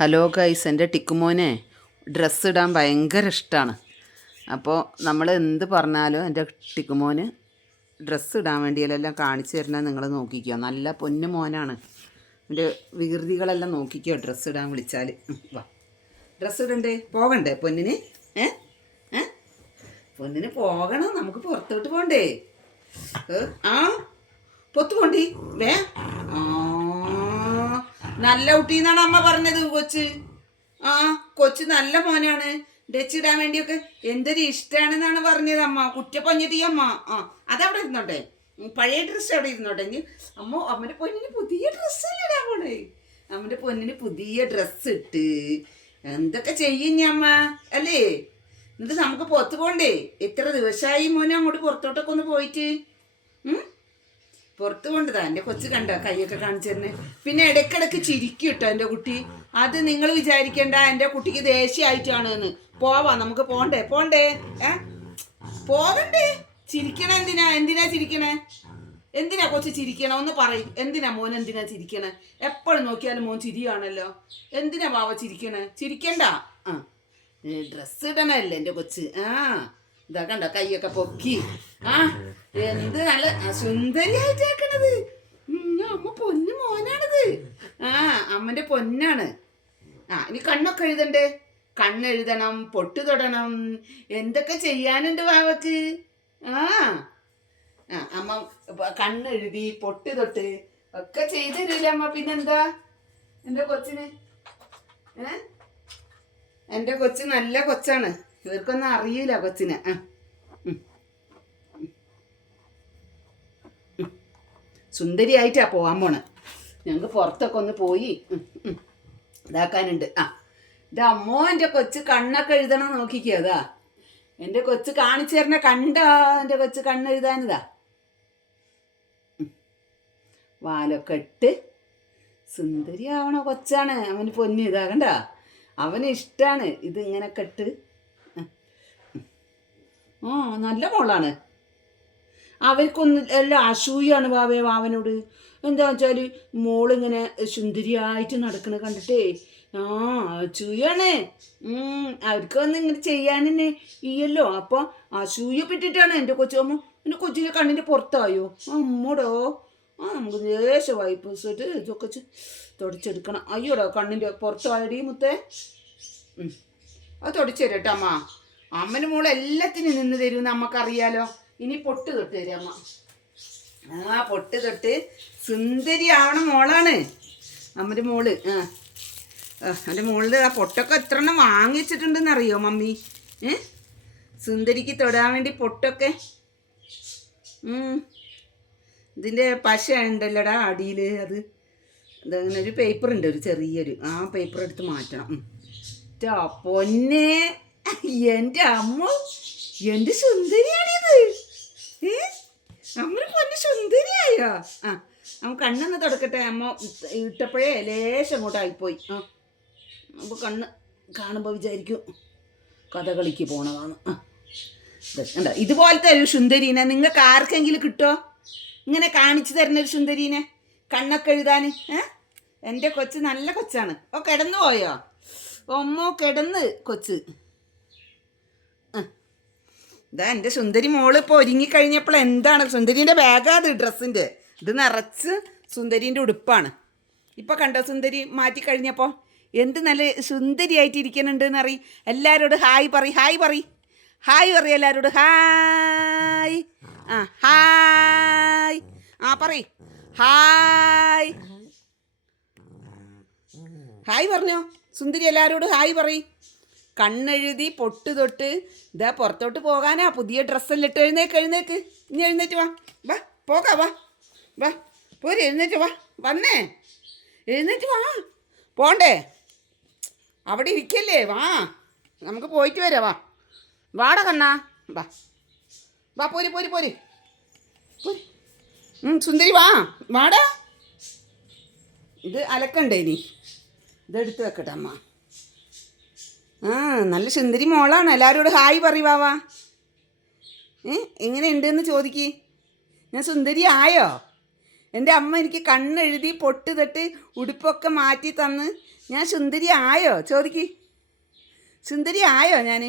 Hello guys, എൻ്റെ ടിക്കുമോനെ dress ഇടാൻ ഭയങ്കര ഇഷ്ടമാണ്. അപ്പോൾ നമ്മൾ എന്ത് പറഞ്ഞാലും എൻ്റെ ടിക്കുമോന് ഡ്രസ്സ് ഇടാൻ വേണ്ടിയെല്ലാം കാണിച്ചു തരുന്നത് നിങ്ങൾ നോക്കിക്കോ. നല്ല പൊന്നു മോനാണ്. എൻ്റെ വികൃതികളെല്ലാം നോക്കിക്കോ. ഡ്രസ്സ് ഇടാൻ വിളിച്ചാൽ വാ, ഡ്രസ്സ് ഇടണ്ടേ, പോകണ്ടേ പൊന്നിന്? പൊന്നിന് പോകണം, നമുക്ക് പുറത്തോട്ട് പോകണ്ടേ? ആ പൊത്തു പോണ്ടി വേ. നല്ല കുട്ടീന്നാണ് അമ്മ പറഞ്ഞത്. കൊച്ച് നല്ല മോനാണ്. ഡച്ചിടാൻ വേണ്ടിയൊക്കെ എന്തൊരു ഇഷ്ടമാണെന്നാണ് പറഞ്ഞത് അമ്മ. കുറ്റപ്പഞ്ഞതി അമ്മ. അതവിടെ ഇരുന്നോട്ടെ, പഴയ ഡ്രസ്സ് അവിടെ ഇരുന്നോട്ടെ. അമ്മൻ്റെ പൊന്നിന് പുതിയ ഡ്രസ്സല്ലേ ഇടാൻ പോണേ. അമ്മൻ്റെ പൊന്നിന് പുതിയ ഡ്രസ്സ് ഇട്ട് എന്തൊക്കെ ചെയ്യും അമ്മ അല്ലേ? എന്നിട്ട് നമുക്ക് പുറത്ത് പോകണ്ടേ? എത്ര ദിവസമായി മോനെ അങ്ങോട്ട് പുറത്തോട്ടൊക്കെ ഒന്ന് പോയിട്ട്. പുറത്ത് കൊണ്ടതാ. എൻ്റെ കൊച്ച് കണ്ട കൈയൊക്കെ കാണിച്ചു തന്നെ. പിന്നെ ഇടയ്ക്കിടയ്ക്ക് ചിരിക്കും കേട്ടോ എൻ്റെ കുട്ടി. അത് നിങ്ങൾ വിചാരിക്കേണ്ട എൻ്റെ കുട്ടിക്ക് ദേഷ്യമായിട്ടാണ് എന്ന്. പോവാ, നമുക്ക് പോണ്ടേ പോകണ്ടേ? ചിരിക്കണേ എന്തിനാ ചിരിക്കണേ? എന്തിനാ കൊച്ച് ചിരിക്കണ? ഒന്ന് പറയും. എന്തിനാ മോൻ എന്തിനാ ചിരിക്കണേ? എപ്പോഴും നോക്കിയാലും മോൻ ചിരിയാണല്ലോ. എന്തിനാ വാവ ചിരിക്കണേ? ചിരിക്കണ്ട. ഡ്രസ്സ് ഇടണല്ലേ എൻ്റെ കൊച്ച്. ഇതാ കണ്ട കൈയൊക്കെ പൊക്കി. എന്ത് നല്ല സുന്ദരിയായിട്ടേക്കണത്. അമ്മ പൊന്നു മോനാണിത്. അമ്മൻ്റെ പൊന്നാണ്. ഇനി കണ്ണൊക്കെ എഴുതണ്ടേ? കണ്ണെഴുതണം, പൊട്ട് തൊടണം, എന്തൊക്കെ ചെയ്യാനുണ്ട് വാവക്ക്. അമ്മ കണ്ണെഴുതി പൊട്ട് തൊട്ട് ഒക്കെ ചെയ്തു തരില്ല അമ്മ. പിന്നെന്താ എൻ്റെ കൊച്ചിന്? എൻ്റെ കൊച്ച് നല്ല കൊച്ചാണ്. ഇവർക്കൊന്നും അറിയില്ല കൊച്ചിനെ. സുന്ദരിയായിട്ടാ പോകാൻ പോണേ. ഞങ്ങൾക്ക് പുറത്തൊക്കെ ഒന്ന് പോയി ഇതാക്കാനുണ്ട്. ഇതാ അമ്മോ, എൻ്റെ കൊച്ച് കണ്ണൊക്കെ എഴുതണം നോക്കിക്കോ. അതാ എൻ്റെ കൊച്ച് കാണിച്ചു തരണ. കണ്ടോ എൻ്റെ കൊച്ച് കണ്ണെഴുതാനിതാ. വാലൊക്കെ ഇട്ട് സുന്ദരിയാവണ കൊച്ചാണ്. അവന് പൊന്നു ഇതാ കണ്ട. അവന് ഇഷ്ടമാണ് ഇത് ഇങ്ങനെയൊക്കെ ഇട്ട്. നല്ല മോളാണ്. അവർക്കൊന്നും എല്ലാം അസൂയാണ് വാവനോട്. എന്താ വെച്ചാൽ മോളിങ്ങനെ സുന്ദരിയായിട്ട് നടക്കണ കണ്ടിട്ടേ അസൂയാണ്. അവർക്കൊന്നും ഇങ്ങനെ ചെയ്യാൻ തന്നെ ഈയല്ലോ. അപ്പോൾ അസൂയപ്പെട്ടിട്ടാണ് എൻ്റെ കൊച്ചമ്മ. എൻ്റെ കൊച്ചിൻ്റെ കണ്ണിൻ്റെ പുറത്തായോ അമ്മോടോ. നമുക്ക് ദേശമായി പൂസിട്ട് ഇതൊക്കെ തുടച്ചെടുക്കണം. അയ്യോടോ, കണ്ണിൻ്റെ പുറത്തായടി മുത്തേ. അത് തുടച്ചു തരട്ടെ അമ്മ. അമ്മന് മോള് എല്ലാത്തിനും നിന്ന് തരുമെന്ന് അമ്മക്കറിയാലോ. ഇനി പൊട്ട് തൊട്ട് തരും അമ്മ. പൊട്ട് തൊട്ട് സുന്ദരിയാവണ മോളാണ് അമ്മൻ്റെ മോള്. എൻ്റെ മോളിൽ ആ പൊട്ടൊക്കെ എത്ര എണ്ണം വാങ്ങിച്ചിട്ടുണ്ടെന്ന് അറിയോ മമ്മി? സുന്ദരിക്ക് തൊടാൻ വേണ്ടി പൊട്ടൊക്കെ. ഇതിൻ്റെ പശ ഉണ്ടല്ലോടാ അടിയിൽ. അതങ്ങനെ ഒരു പേപ്പർ ഉണ്ട്, ഒരു ചെറിയൊരു. ആ പേപ്പർ എടുത്ത് മാറ്റണം. പൊന്നെ, എൻ്റെ അമ്മ എൻ്റെ സുന്ദരിയാണിത്. അമ്മ പൊന്നെ സുന്ദരിയായോ? അമ്മ കണ്ണൊന്ന് തുടക്കട്ടെ. അമ്മ ഇട്ടപ്പോഴേ ലേശം അങ്ങോട്ടായിപ്പോയി. അപ്പോൾ കണ്ണ് കാണുമ്പോൾ വിചാരിക്കും കഥകളിക്ക് പോണതാണ്. എന്താ ഇതുപോലത്തെ ഒരു സുന്ദരീനെ നിങ്ങൾക്ക് ആർക്കെങ്കിലും കിട്ടുമോ? ഇങ്ങനെ കാണിച്ചു തരുന്നൊരു സുന്ദരീനെ കണ്ണൊക്കെ എഴുതാൻ. എൻ്റെ കൊച്ച് നല്ല കൊച്ചാണ്. കിടന്നു പോയോ? അമ്മോ കിടന്ന് കൊച്ച്. ഇതാ എൻ്റെ സുന്ദരി മോള് ഇപ്പോൾ ഒരുങ്ങിക്കഴിഞ്ഞപ്പോൾ എന്താണ് സുന്ദരീൻ്റെ ബാഗാ അത്, ഡ്രസ്സിൻ്റെ. ഇത് നിറച്ച് സുന്ദരീൻ്റെ ഉടുപ്പാണ്. ഇപ്പോൾ കണ്ടോ സുന്ദരി മാറ്റിക്കഴിഞ്ഞപ്പോൾ എന്ത് നല്ല സുന്ദരിയായിട്ട് ഇരിക്കുന്നുണ്ടെന്ന് അറിയും. എല്ലാവരോടും ഹായ് പറയും എല്ലാവരോടും ഹായ്. ഹായ് പറയ്. ഹായ് പറഞ്ഞോ സുന്ദരി. എല്ലാവരോടും ഹായ് പറയും. കണ്ണെഴുതി പൊട്ട് തൊട്ട് ഇതാ പുറത്തോട്ട് പോകാനാ. പുതിയ ഡ്രസ്സെല്ലാം ഇട്ട് എഴുന്നേക്ക്. ഇനി എഴുന്നേറ്റ് വാ പോകാം. വാ പോര്, എഴുന്നേറ്റ് വന്നേ, എഴുന്നേറ്റ് പോണ്ടേ? അവിടെ ഇരിക്കല്ലേ? നമുക്ക് പോയിട്ട് വരാം. വാടാ കണ്ണാ, പോര് സുന്ദരി വാടാ. ഇത് അലക്കണ്ടേ? ഇനി ഇതെടുത്ത് വെക്കട്ടെ അമ്മ. നല്ല സുന്ദരി മോളാണ്. എല്ലാവരോടും ഹായ് പറയുവാ. എങ്ങനെ ഉണ്ടെന്ന് ചോദിക്ക്. ഞാൻ സുന്ദരി ആയോ? എൻ്റെ അമ്മ എനിക്ക് കണ്ണെഴുതി പൊട്ട് തൊട്ട് ഉടുപ്പൊക്കെ മാറ്റി തന്ന് ഞാൻ സുന്ദരി ആയോ ചോദിക്ക് സുന്ദരി ആയോ ഞാൻ